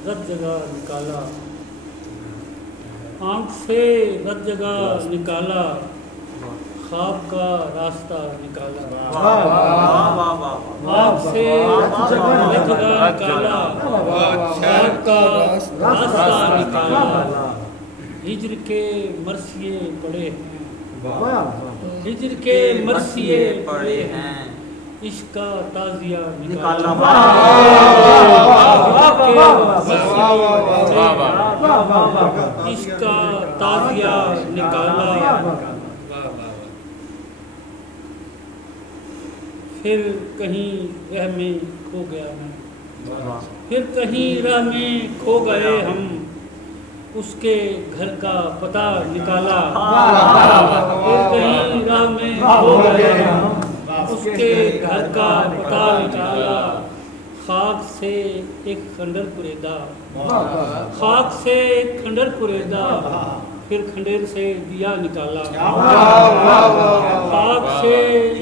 रत जगह निकाला, आँख से रत जगह निकाला, ख्वाब का रास्ता निकाला। आँख से रत जगह निकाला, ख्वाब का रास्ता निकाला। हिज्र के मरसिए पड़े हैं, हिज्र के मरसिए पड़े हैं, इश्क का ताज़िया निकाला। इश्क का ताज़िया निकाला। फिर कहीं राह में खो गया मैं, फिर कहीं राह में खो गए हम, उसके घर का पता निकाला। फिर कहीं राह में खो गए हम, उसके घर का पता निकाला। खाक से एक खंडर कुरेदा, खाक से एक खंडर कुरेदा, फिर खंडेर से दिया निकाला। खाक से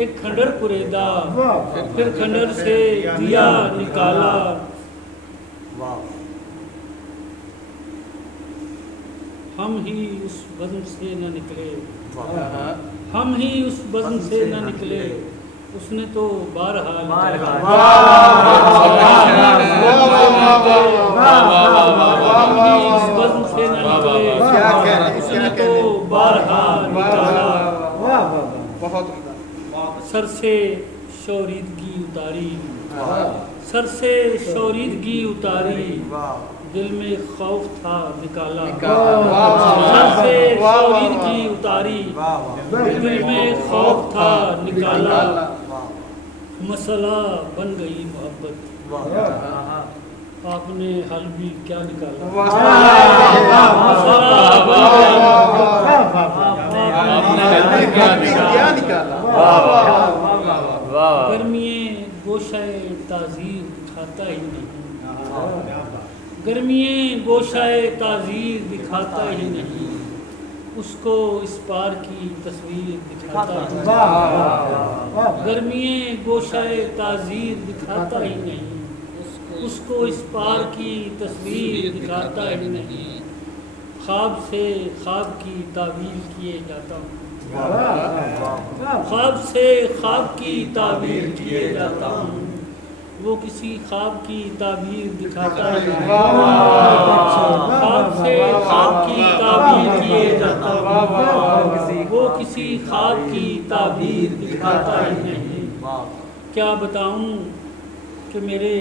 एक खंडर कुरेदा, फिर खंडर से दिया निकाला। हम ही उस बज़्म से न निकले, हम ही उस बज़्म से न निकले, उसने तो बारहा निकाला। हम ही उस बज़्म से न निकले, उसने तो बारहा निकाला। सर से शोरीदगी उतारी, सर से शोरीदगी उतारी, दिल में खौफ था निकाला। सर से शोरीदगी उतारी, दिल में खौफ था निकाला। मसला बन गई मोहब्बत, आपने हल भी क्या निकाला। मसला बन गई क्या निकाला। गर्मिये गोशाए ताज़ीर दिखाता ही नहीं, गर्मिये गोशाए ताज़ीर दिखाता ही नहीं, उसको इस पार की तस्वीर दिखाता ही नहीं। गर्मिये गोशाए ताज़ीर दिखाता ही नहीं, उसको इस पार की तस्वीर दिखाता ही नहीं। ख्वाब से ख्वाब की तावील किए जाता हूँ, ख्वाब से ख्वाब की तावील किए जाता हूँ, वो किसी ख्वाब की ताबीर दिखाता है। ख्वाब से ख्वाब की ताबीर किए जाता है, वो किसी ख्वाब की ताबीर दिखाता ही नहीं। क्या बताऊं कि मेरे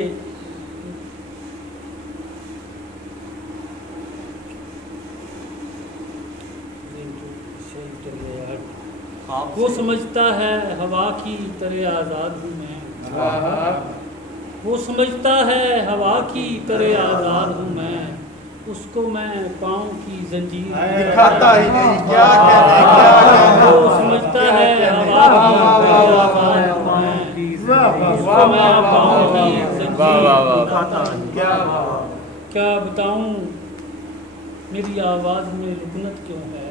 वो समझता है हवा की तरह आज़ाद हूँ मैं, वो समझता है हवा की तरह आज़ाद हूँ मैं, उसको मैं पाँव की जंजीर दिखाता ही नहीं। क्या कहने, क्या कहने। वो समझता है हवा की तरह आज़ाद हूँ मैं, उसको मैं पाँव की जंजीर दिखाता हूँ। क्या बताऊँ मेरी आवाज़ में रुकनत क्यों है,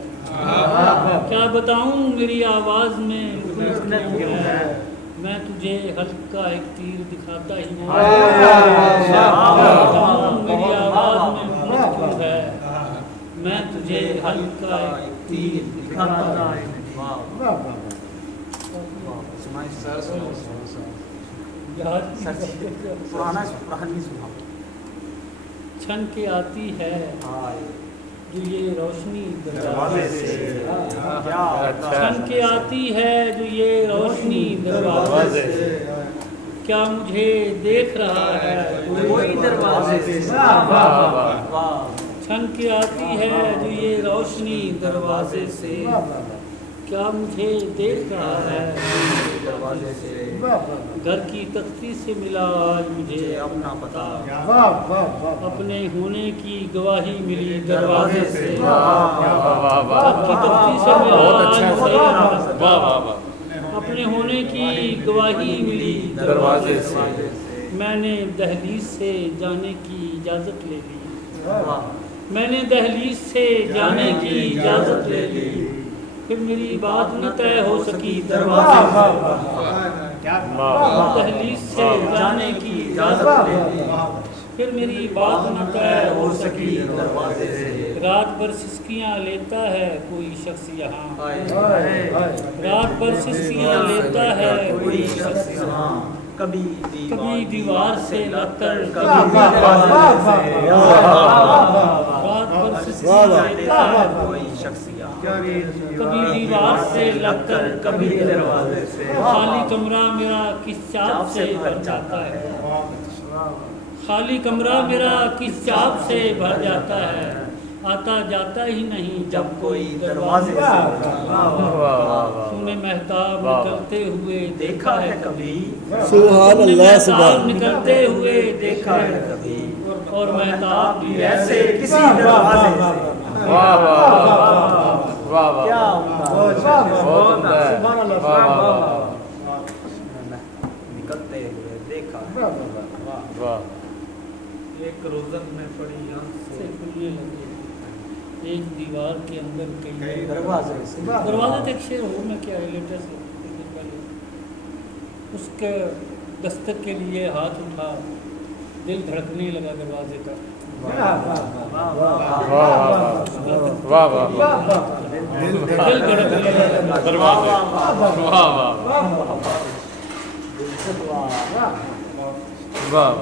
क्या बताऊँ मेरी आवाज़ में रुकनत क्यों है, मैं तुझे हल्का एक तीर दिखाता ही नहीं। क्या बताऊँ मेरी आवाज़ में रुकनत क्यों है, मैं तुझे हल्का एक तीर दिखाता ही नहीं। छन के आती है जो ये रोशनी दरवाजे से, छन के आती है जो ये रोशनी दरवाजे से, क्या मुझे देख रहा है कोई दरवाजे से। छन के आती है जो ये रोशनी दरवाजे से, क्या मुझे देख रहा है दरवाजे से। घर की तख्ती से मिला आज मुझे अपना पता, अपने होने की गवाही मिली दरवाजे से। घर की तख्ती से मिला आज मुझे अपना पता, अपने होने की गवाही मिली दरवाजे से। मैंने दहलीज से जाने की इजाज़त ले ली, मैंने दहलीज से जाने की इजाज़त ले ली, फिर मेरी बात न तय हो सकी दरवाजे से। दहलीज से जाने की इजाज़त ले ली, پھر میری بات نہ طے ہو سکی دروازے سے رات بھر سسکیاں لیتا ہے کوئی شخص یہاں رات بھر سسکیاں لیتا ہے کوئی شخص یہاں کبھی کبھی دیوار سے لگ کر رات بھر سسکیاں لیتا ہے کوئی شخص کبھی دیوار سے لگ کر کبھی دروازے سے خالی کمرہ میرا کس چاپ سے بھر جاتا ہے خالی کمرہ میرا کس چاپ سے بھر جاتا ہے آتا جاتا ہی نہیں جب کوئی دروازے سے تو نے مہتاب نکلتے ہوئے دیکھا ہے کبھی سبحان اللہ سبحان نکلتے ہوئے دیکھا ہے کبھی اور مہتاب بھی ایسے کسی دروازے سے واہ واہ واہ واہ کیا بہت عمدہ ہے واہ واہ واہ نکلتے ہوئے دیکھا واہ ایک روزن میں پڑی سے کھلنے لگے ایک دیوار کے اندر کئی دروازے سے دروازے تک شعر ہو میں کیا ہے لیٹر سے کچھ دن پہلے اس کے دستک کے لیے ہاتھ اٹھا دل دھڑکنے لگا دروازے کا واہ واہ دل دھڑکنے لگا دروازے واہ واہ واہ